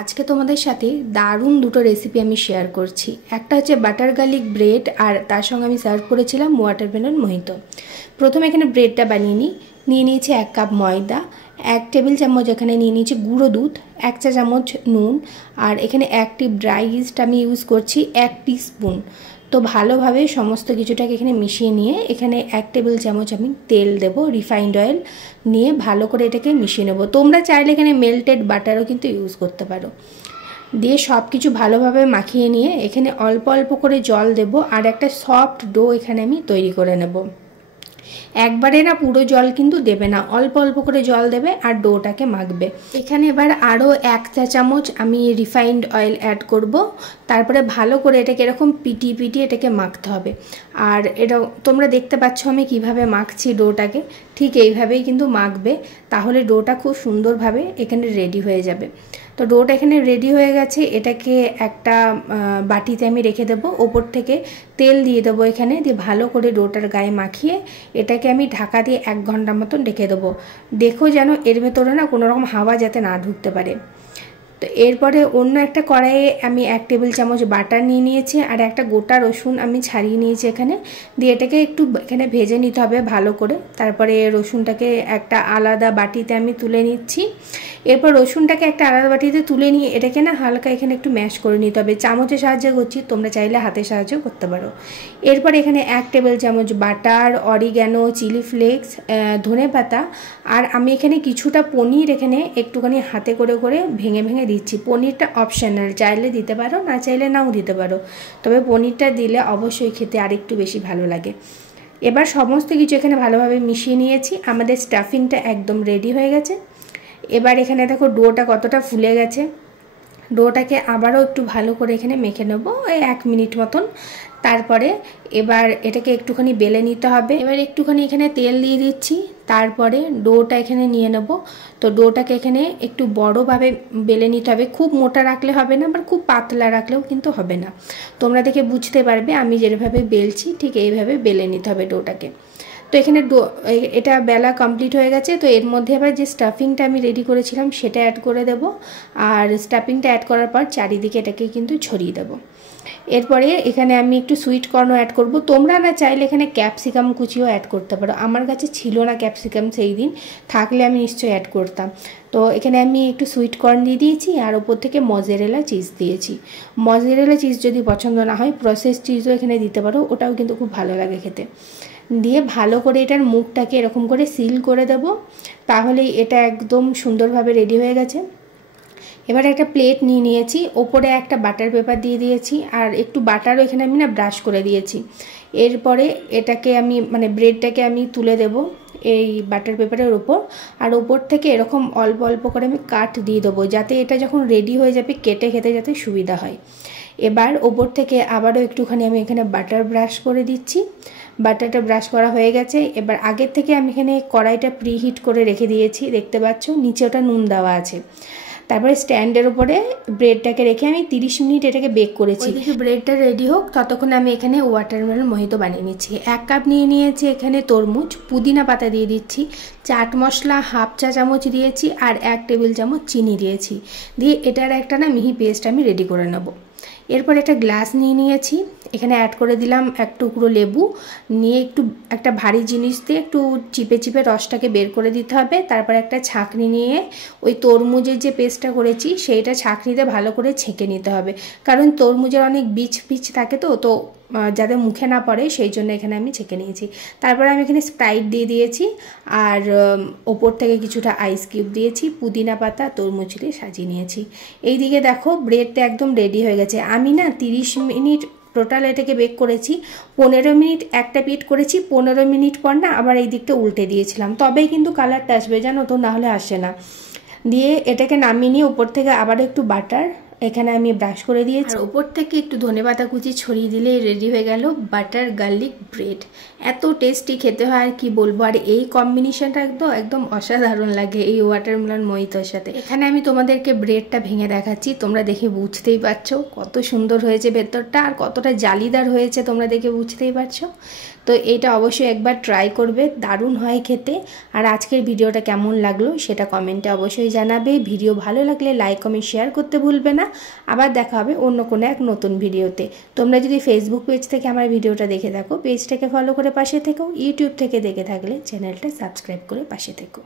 আজকে তোমাদের সাথে দারুণ দুটো রেসিপি আমি শেয়ার করছি। একটা হচ্ছে বাটার গার্লিক ব্রেড, আর তার সঙ্গে আমি সার্ভ করেছিলাম ওয়াটারমেলন মোহিতো। প্রথমে এখানে ব্রেডটা বানিয়ে নিয়ে নিয়েছি 1 কাপ ময়দা, 1 টেবিল চামচ এখানে নিয়ে নিয়েছি গুঁড়ো দুধ, 1 চা চামচ নুন, আর এখানে 1 টিপ ড্রাই ইস্ট আমি ইউজ করছি 1 টিস্পুন। তো ভালোভাবে সমস্ত কিছুটাকে এখানে মিশিয়ে নিয়ে এখানে 1 টেবিল চামচ আমি তেল দেব, রিফাইন্ড অয়েল নিয়ে ভালো করে এটাকে মিশিয়ে নেব। তোমরা চাইলে এখানে মেল্টেড বাটারও কিন্তু ইউজ করতে পারো। দিয়ে সব কিছু ভালোভাবে মাখিয়ে নিয়ে এখানে অল্প অল্প করে জল দেব, আর একটা সফট ডো এখানে আমি তৈরি করে নেব। একবারে না পুরো জল কিন্তু দেবে না, অল্প অল্প করে জল দেবে আর ডোটাকে মাখবে। এখানে এবার আরও 1 চা চামচ আমি রিফাইন্ড অয়েল অ্যাড করব। তারপরে ভালো করে এটাকে এরকম পিটিয়ে এটাকে মাখতে হবে। আর এটা তোমরা দেখতে পাচ্ছ আমি কিভাবে মাখছি ডোটাকে, ঠিক এইভাবেই কিন্তু মাখবে, তাহলে ডোটা খুব সুন্দরভাবে এখানে রেডি হয়ে যাবে। তো ডোটা এখানে রেডি হয়ে গেছে, এটাকে একটা বাটিতে আমি রেখে দেবো, ওপর থেকে তেল দিয়ে দেবো এখানে, দিয়ে ভালো করে ডোটার গায়ে মাখিয়ে এটাকে আমি ঢাকা দিয়ে 1 ঘন্টা মতন রেখে দেবো। দেখো যেন এর ভেতরে না কোনো রকম হাওয়া যাতে না ঢুকতে পারে। তো এরপরে অন্য একটা কড়াইয়ে আমি 1 টেবিল চামচ বাটার নিয়ে নিয়েছি, আর একটা গোটা রসুন আমি ছাড়িয়ে নিয়েছি এখানে, দিয়ে এটাকে একটু এখানে ভেজে নিতে হবে ভালো করে। তারপরে রসুনটাকে একটা আলাদা বাটিতে আমি তুলে নিচ্ছি। এরপর রসুনটাকে একটা আলাদা বাটিতে তুলে নিয়ে এটাকে না হালকা এখানে একটু ম্যাশ করে নিতে হবে। চামচের সাহায্যে করছি, তোমরা চাইলে হাতের সাহায্যেও করতে পারো। এরপর এখানে 1 টেবিল চামচ বাটার, অরিগ্যানো, চিলি ফ্লেক্স, ধনে পাতা, আর আমি এখানে কিছুটা পনির এখানে একটুখানি হাতে করে ভেঙে দিচ্ছি। পনিরটা অপশনাল, চাইলে দিতে পারো, না চাইলে নাও দিতে পারো, তবে পনিরটা দিলে অবশ্যই খেতে আরেকটু বেশি ভালো লাগে। এবার সমস্ত কিছু এখানে ভালোভাবে মিশিয়ে নিয়েছি, আমাদের স্টাফিংটা একদম রেডি হয়ে গেছে। এবার এখানে দেখো ডোটা কতটা ফুলে গেছে। ডোটাকে আবারও একটু ভালো করে এখানে মেখে নেবো এই 1 মিনিট মতন। তারপরে এবার এটাকে একটুখানি বেলে নিতে হবে। এবার একটুখানি এখানে তেল দিয়ে দিচ্ছি, তারপরে ডোটা এখানে নিয়ে নেব। তো ডোটাকে এখানে একটু বড়োভাবে বেলে নিতে হবে, খুব মোটা রাখলে হবে না, আবার খুব পাতলা রাখলেও কিন্তু হবে না। তোমরা দেখে বুঝতে পারবে আমি যেভাবে বেলছি ঠিক এইভাবে বেলে নিতে হবে ডোটাকে। তো এখানে এটা বেলা কমপ্লিট হয়ে গেছে। তো এর মধ্যে এবার যে স্টাফিংটা আমি রেডি করেছিলাম সেটা অ্যাড করে দেব, আর স্টাফিংটা অ্যাড করার পর চারিদিকে এটাকে কিন্তু ছড়িয়ে দেব। এরপরে এখানে আমি একটু সুইট কর্নও অ্যাড করব। তোমরা না চাইলে এখানে ক্যাপসিকাম কুচিও অ্যাড করতে পারো, আমার কাছে ছিল না ক্যাপসিকাম সেই দিন, থাকলে আমি নিশ্চয়ই অ্যাড করতাম। তো এখানে আমি একটু সুইট কর্ন দিয়ে দিয়েছি, আর ওপর থেকে মজেরেলা চিজ দিয়েছি। মজেরেলা চিজ যদি পছন্দ না হয় প্রসেস চিজও এখানে দিতে পারো, ওটাও কিন্তু খুব ভালো লাগে খেতে। দিয়ে ভালো করে এটার মুখটাকে এরকম করে সিল করে দেব, তাহলেই এটা একদম সুন্দরভাবে রেডি হয়ে গেছে। এবার একটা প্লেট নিয়ে নিয়েছি, ওপরে একটা বাটার পেপার দিয়ে দিয়েছি, আর একটু বাটারও এখানে আমি না ব্রাশ করে দিয়েছি। এরপরে এটাকে আমি ব্রেডটাকে আমি তুলে দেব এই বাটার পেপারের ওপর, আর ওপর থেকে এরকম অল্প অল্প করে আমি কাট দিয়ে দেবো, যাতে এটা যখন রেডি হয়ে যাবে কেটে খেতে যাতে সুবিধা হয়। এবার ওপর থেকে আবারও একটুখানি আমি এখানে বাটার ব্রাশ করে দিচ্ছি। বাটারটা ব্রাশ করা হয়ে গেছে। এবার আগের থেকে আমি এখানে কড়াইটা প্রিহিট করে রেখে দিয়েছি, দেখতে পাচ্ছ নিচে ওটা নুন দেওয়া আছে। তারপরে স্ট্যান্ডের উপরে ব্রেডটাকে রেখে আমি 30 মিনিট এটাকে বেক করেছি। ওইদিকে ব্রেডটা রেডি হোক, ততক্ষণ আমি এখানে ওয়াটারমেলন মোহিতো বানিয়ে নিচ্ছি। 1 কাপ নিয়ে নিয়েছি এখানে তরমুজ, পুদিনা পাতা দিয়ে দিচ্ছি, চাট মশলা 1/2 চা চামচ দিয়েছি, আর 1 টেবিল চামচ চিনি দিয়েছি। দিয়ে এটার একটা না মিহি পেস্ট আমি রেডি করে নেব। এরপর একটা গ্লাস নিয়ে নিয়েছি, এখানে অ্যাড করে দিলাম 1 টুকরো লেবু, নিয়ে একটা ভারী জিনিস দিয়ে একটু চিপে রসটাকে বের করে দিতে হবে। তারপর একটা ছাঁকনি নিয়ে ওই তরমুজের যে পেস্টটা করেছি সেইটা ছাঁকনিতে ভালো করে ছেঁকে নিতে হবে, কারণ তরমুজের অনেক বীজ থাকে তো যাতে মুখে না পড়ে সেই জন্য এখানে আমি ছেঁকে নিয়েছি। তারপরে আমি এখানে স্প্রাইট দিয়ে দিয়েছি, আর ওপর থেকে কিছুটা আইস কিউব দিয়েছি, পুদিনা পাতা তরমুজ দিয়ে সাজিয়ে নিয়েছি। এই দিকে দেখো ব্রেডটা একদম রেডি হয়ে গেছে। আমি না 30 মিনিট টোটাল এটাকে বেক করেছি, 15 মিনিট একটা পিঠ করেছি, 15 মিনিট পর না আবার এই দিকটা উল্টে দিয়েছিলাম, তবেই কিন্তু কালারটা আসবে, জানো তো, নাহলে আসে না। দিয়ে এটাকে নামিয়ে নিয়ে উপর থেকে আবার একটু বাটার এখানে আমি ব্রাশ করে দিয়েছি, আর ওপর থেকে একটু ধনেপাতা কুচি ছড়িয়ে দিলে রেডি হয়ে গেল বাটার গার্লিক ব্রেড। এত টেস্টি খেতে হয় আর কি বলবো। আর এই কম্বিনেশনটা একদম অসাধারণ লাগে এই ওয়াটারমেলন মোহিতোর সাথে। এখানে আমি তোমাদেরকে ব্রেডটা ভেঙে দেখাচ্ছি, তোমরা দেখে বুঝতেই পারছো কত সুন্দর হয়েছে ভেতরটা আর কতটা জালিদার হয়েছে, তোমরা দেখে বুঝতেই পারছো। তো এটা অবশ্যই একবার ট্রাই করবে, দারুণ হয় খেতে। আর আজকের ভিডিওটা কেমন লাগলো সেটা কমেন্টে অবশ্যই জানাবে। ভিডিও ভালো লাগলে লাইক কমেন্ট শেয়ার করতে ভুলবে না। আবার দেখা হবে অন্য কোনো এক নতুন ভিডিওতে। তোমরা যদি ফেসবুক পেজ থেকে আমার ভিডিওটা দেখে থাকো, পেজটাকে ফলো করে পাশে থেকো। ইউটিউব থেকে দেখে থাকলে চ্যানেলটা সাবস্ক্রাইব করে পাশে থেকো।